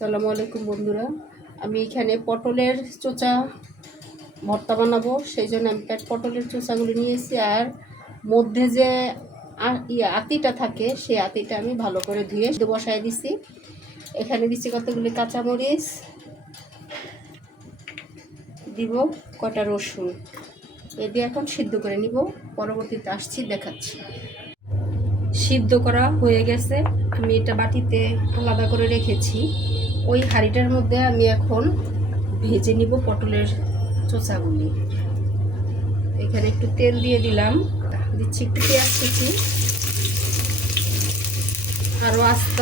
আসসালামু আলাইকুম বন্ধুরা, আমি এখানে পটলের চোচা ভর্তা বানাবো। সেই জন্য আমি পটলের চোচাগুলো নিয়েছি, আর মধ্যে যে আতিটা থাকে সেই আতিটা আমি ভালো করে ধুয়ে বসায় দিছি। এখানে দিচ্ছি কতগুলি কাঁচামরিচ, দিব কটা রসুন, এ দিয়ে এখন সিদ্ধ করে নিব। পরবর্তীতে আসছি, দেখাচ্ছি। সিদ্ধ করা হয়ে গেছে, আমি এটা বাটিতে আলাদা করে রেখেছি। ওই হাঁড়িটার মধ্যে আমি এখন ভেজে নিব পটলের চোচাগুলি। এখানে একটু তেল দিয়ে দিলাম, দিচ্ছি একটু পেঁয়াজ কুচি, আরও আস্ত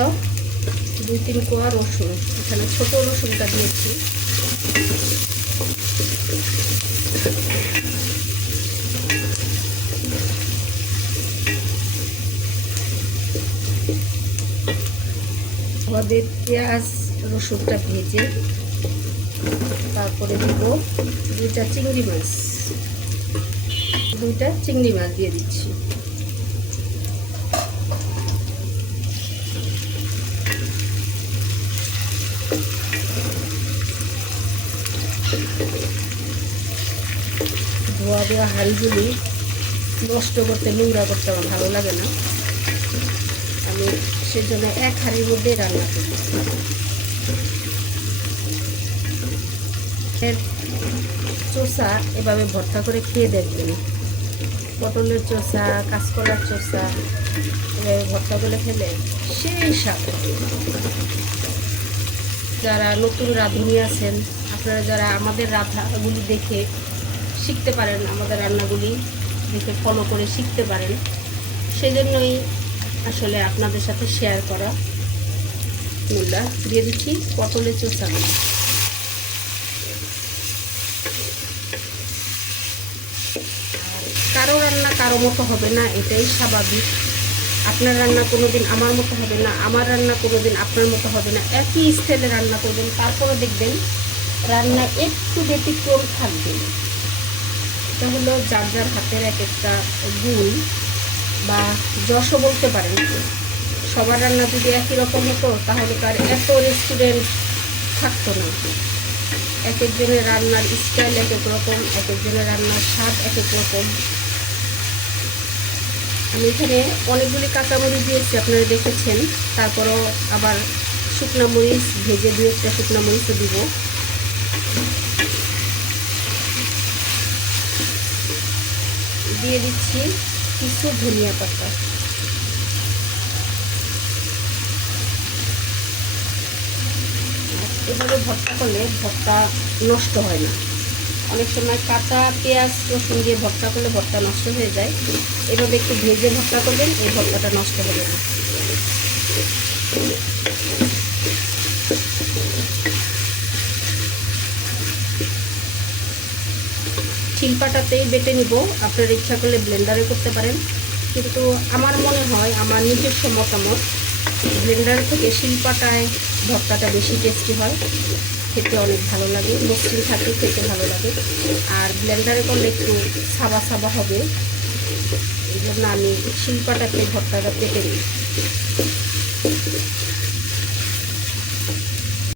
2-3 কোয়া রসুন, এখানে ছোট রসুনটা দিয়েছি। আমাদের পেঁয়াজ রসুনটা ভেজে তারপরে দিব 2টা চিংড়ি মাছ, 2টা চিংড়ি মাছ দিয়ে দিচ্ছি। ধোয়া দেওয়া হাঁড়িগুলি নষ্ট করতে, নোংরা করতে আমার ভালো লাগে না। আমি সেজন্য এক হাঁড়ির মধ্যে রান্না করি। চোষা এভাবে ভর্তা করে খেয়ে দেখবেন। পটলের চোষা, কাঁচকলার চোষা এভাবে ভর্তা করে খেলে সেই স্বাদ। যারা নতুন রাঁধুনি আছেন, আপনারা যারা আমাদের রান্নাগুলি দেখে শিখতে পারেন, আমাদের রান্নাগুলি দেখে ফলো করে শিখতে পারেন, সেজন্যই আসলে আপনাদের সাথে শেয়ার করা। মূলা দিয়ে দিচ্ছি পটলের চোষা। কারো রান্না কারো মতো হবে না, এটাই স্বাভাবিক। আপনার রান্না কোনোদিন আমার মতো হবে না, আমার রান্না কোনোদিন আপনার মতো হবে না। একই স্টাইলে রান্না করবেন, তারপরে দেখবেন রান্না একটু ব্যতিক্রম থাকবে। এটা হলো যার যার হাতের এক একটা গুণ বা যশও বলতে পারেন। সবার রান্না যদি একই রকম হতো তাহলে তার এত রেস্টুরেন্ট থাকতো না। এক একজনের রান্নার স্টাইল এক এক রকম, এক একজনের রান্নার স্বাদ এক এক রকম। আমি এখানে অনেকগুলি কাঁচামরিচ দিয়েছি, আপনারা দেখেছেন। তারপরও আবার শুকনা মরিচ ভেজে 2-1টা শুকনা মরিচও দিব। দিয়ে দিচ্ছি কিছু ধনিয়া পাতা। এভাবে ভর্তা করলে ভর্তা নষ্ট হয় না। অনেক সময় কাঁচা পেঁয়াজ রসুন দিয়ে ভর্তা করলে ভর্তা নষ্ট হয়ে যায়। এভাবে একটু ভেজে ভর্তা করবেন, এই ভর্তাটা নষ্ট হবে না। শিলপাটাতেই বেটে নিব, আপনার ইচ্ছা করলে ব্লেন্ডারে করতে পারেন, কিন্তু আমার মনে হয়, আমার নিজস্ব মতামত, ব্লেন্ডার থেকে শিলপাটায় ভর্তাটা বেশি টেস্টি হয়, খেতে অনেক ভালো লাগে, মসৃণ থাকে, খেতে ভালো লাগে। আর ব্লেন্ডারে করলে একটু সাবা সাবা হবে, এই জন্য আমি শিলপাটাতে ভর্তাটা বেটে নিই।